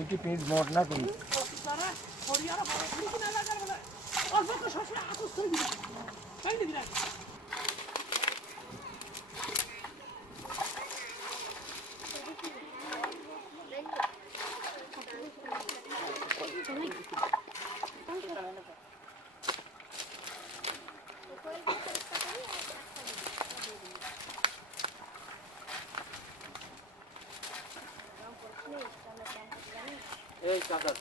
এইটি page মোট না তুমি এই কাকা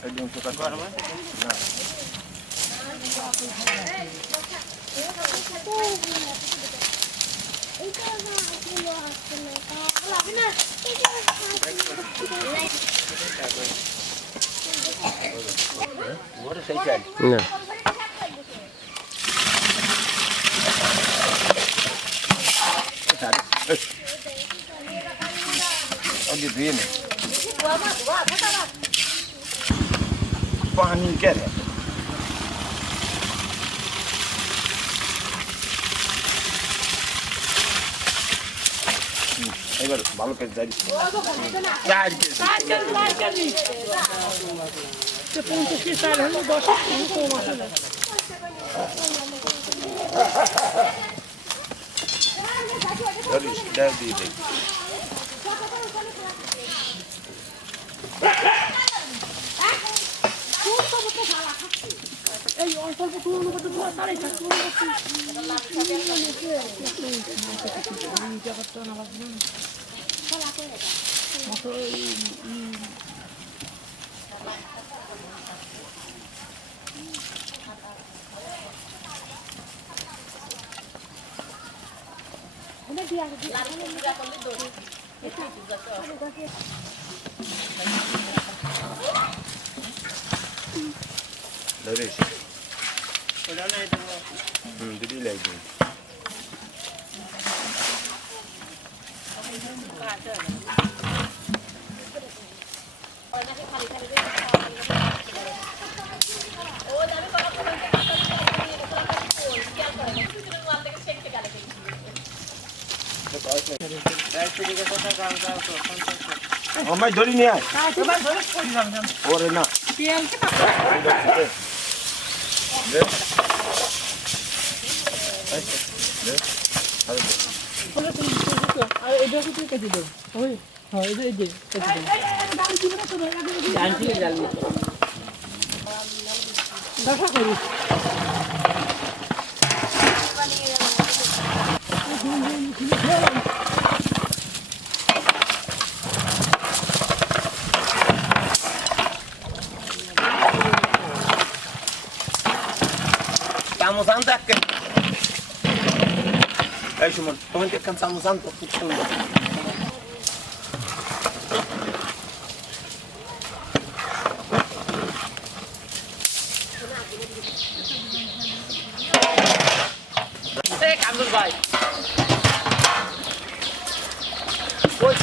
Ada untuk kakak mana? Nah. Water saja. Nah. Oh gitu ini. पानी क्या है एक बार भालो पे जारी चार के तो 50 साल हलो 10 को मासा দিয়ে দেয়। এই অল্প অল্প পুরনো কত তারাই থাকতো ধরেছি দুটি লাগবে আমায় ধরি নিয়ে আয় ওরে না Estamos andando aqui. Ei, Shuman, como é que estamos andando? Ei, Camilo, vai. Oi,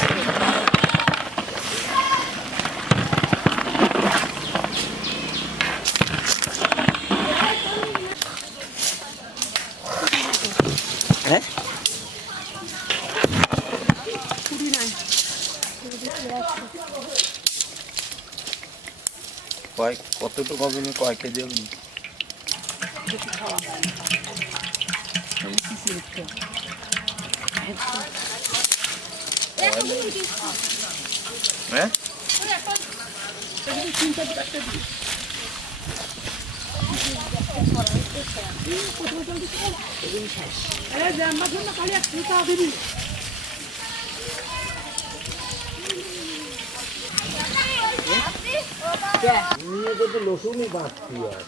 হ্যাঁ কতটুকু হবে কয় কেজি হবে হ্যাঁ লসুনই বাঁচতি আর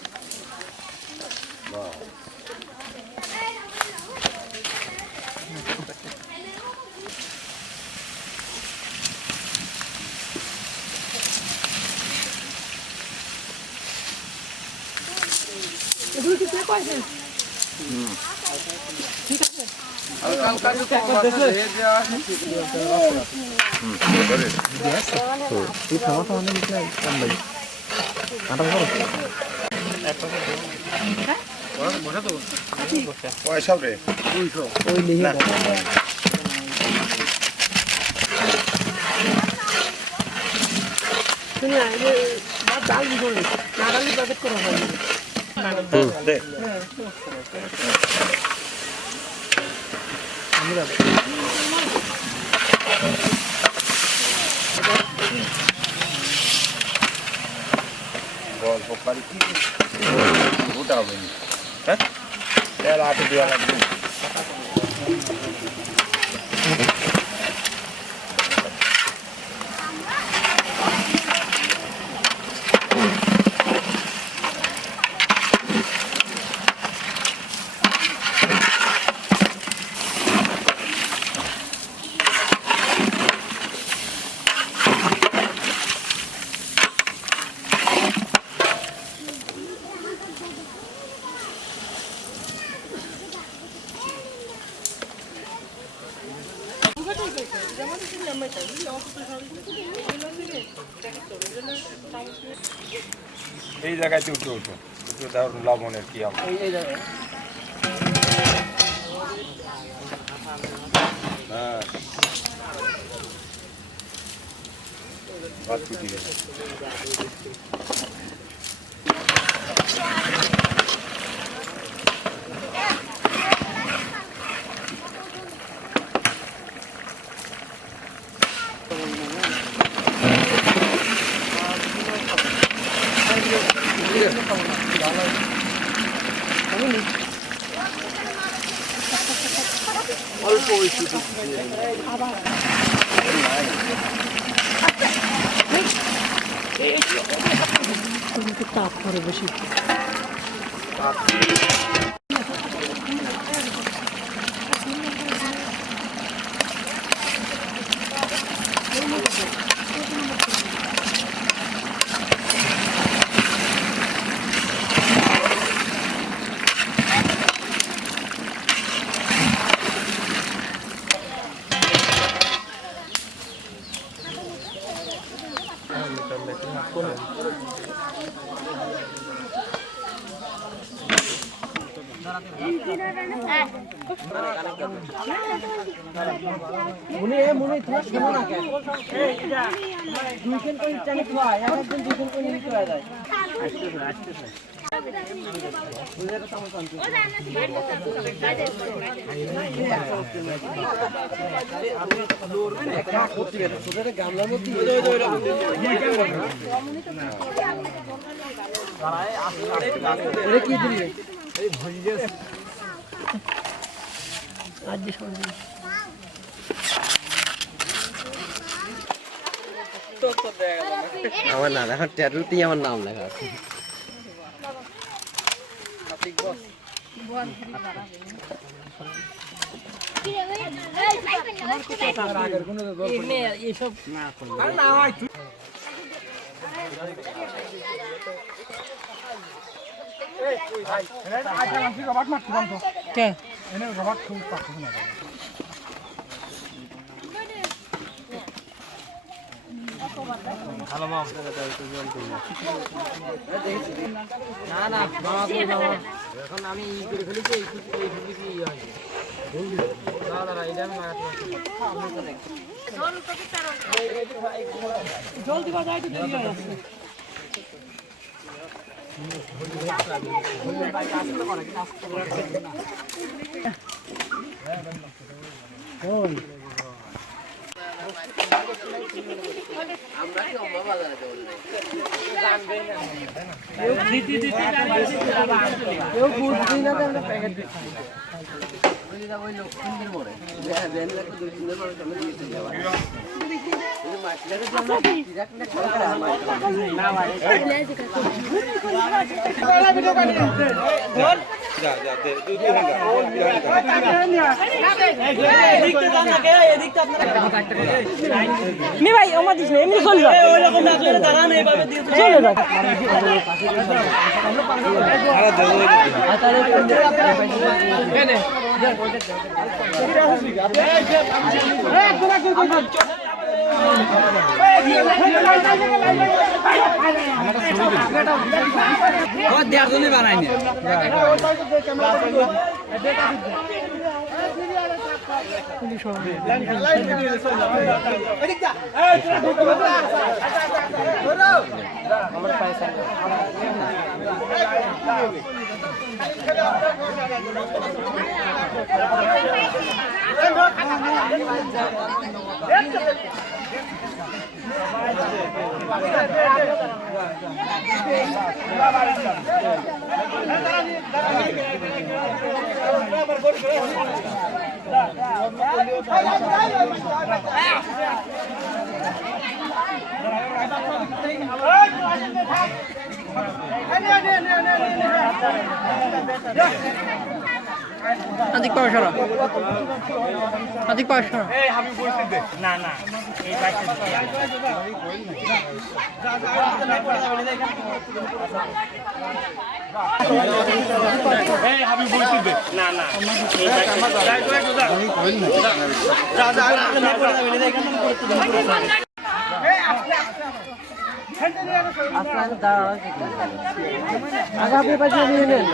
এগুলো কি প্যাক হয়েছে ঠিক আছে পয়সা রে ডাল দিব না ডালি প্যাকেট করা হয় গল্প পারি কি গোটা হবে হ্যাঁ তেল আটে দেওয়া লাগবে এই জায়গায় উঠে উঠো উঠে তার লবণের কি হবে হ্যাঁ বাকি দিয়ে অল্প একটু তাপ করে বেশি মনে তোমার শোনো না কেন দুইজন করে জানি তো হয় একজন দুইজন করে নিতে হয় যায় আসতেছে গামলার মধ্যে কি দিলে আমার না এখন ট্যাটুতেই আমার নাম লেখা আছে না না এখন আমি ই করে ফেলেছি জল দিবা যায় দেরি হয়ে যাচ্ছে আমরা কি অম্বা বাজারে যাব জানবে না কেউ দিতে কেউ বুঝবি না আমরা প্যাকেট দিচ্ছি ওই না ওই লোক সুন্দর মরে হ্যাঁ দেন না তো সুন্দর মরে আমরা দিতে যাব এই মাছটাকে আমরা ডিরেক্ট না করে না ভাই ভিডিও কাটি ধর যা যা দে 2 ঘন্টা এদিকতে যান না কে এদিকতে আপনারা মি ভাই ওমা দিছ না এমনি চলে যাও ওই রকম না করে দাঁড়ান এইভাবে দিয়ে চলে যাও আরে দেও আতারে কেনে বানাইনি Adik paşara. Adik paşara. Hey, habib বলছিস দে। না না। এই বাইকটা দিতে হবে। যা যা না পড়া যাবে না এখানে। এই habib বলছিস দে। না না। এই বাইকটা যাই তো একটু যা। যা যা না পড়া যাবে না এখানে করতে হবে। আসলে দাঁড়াও আগে আপনি পাশে নিয়ে নেন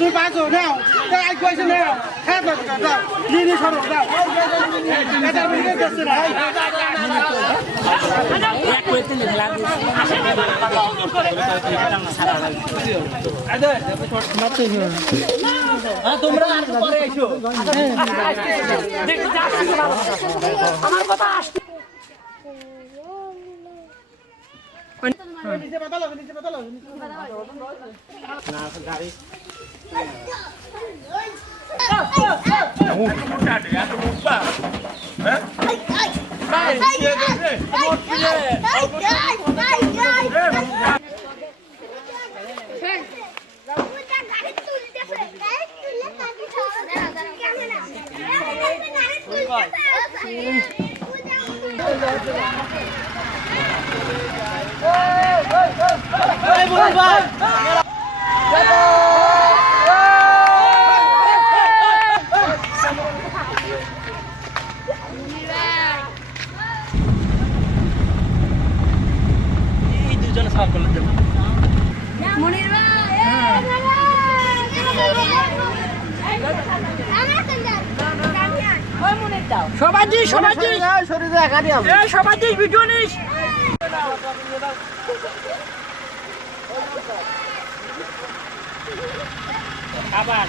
তুই পাঁচ নাও আই কইছে নাও হ্যাঁ দাও নিনি সরো দাও এটা ভিডিও করছ না এক কইতে নি লাগু আদে মারতে নি হ্যাঁ তোমরা আর পরে আইছো দেখ যাচ্ছি আমার কথা আসছে নিচে বাতালো না গাড়ি সবাই দিস ভিডিও নিস আবার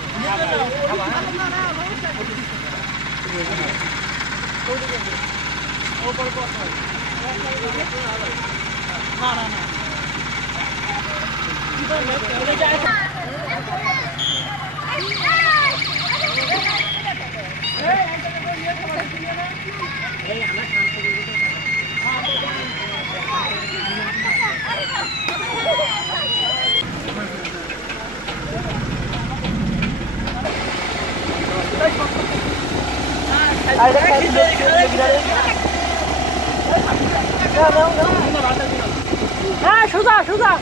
সোজা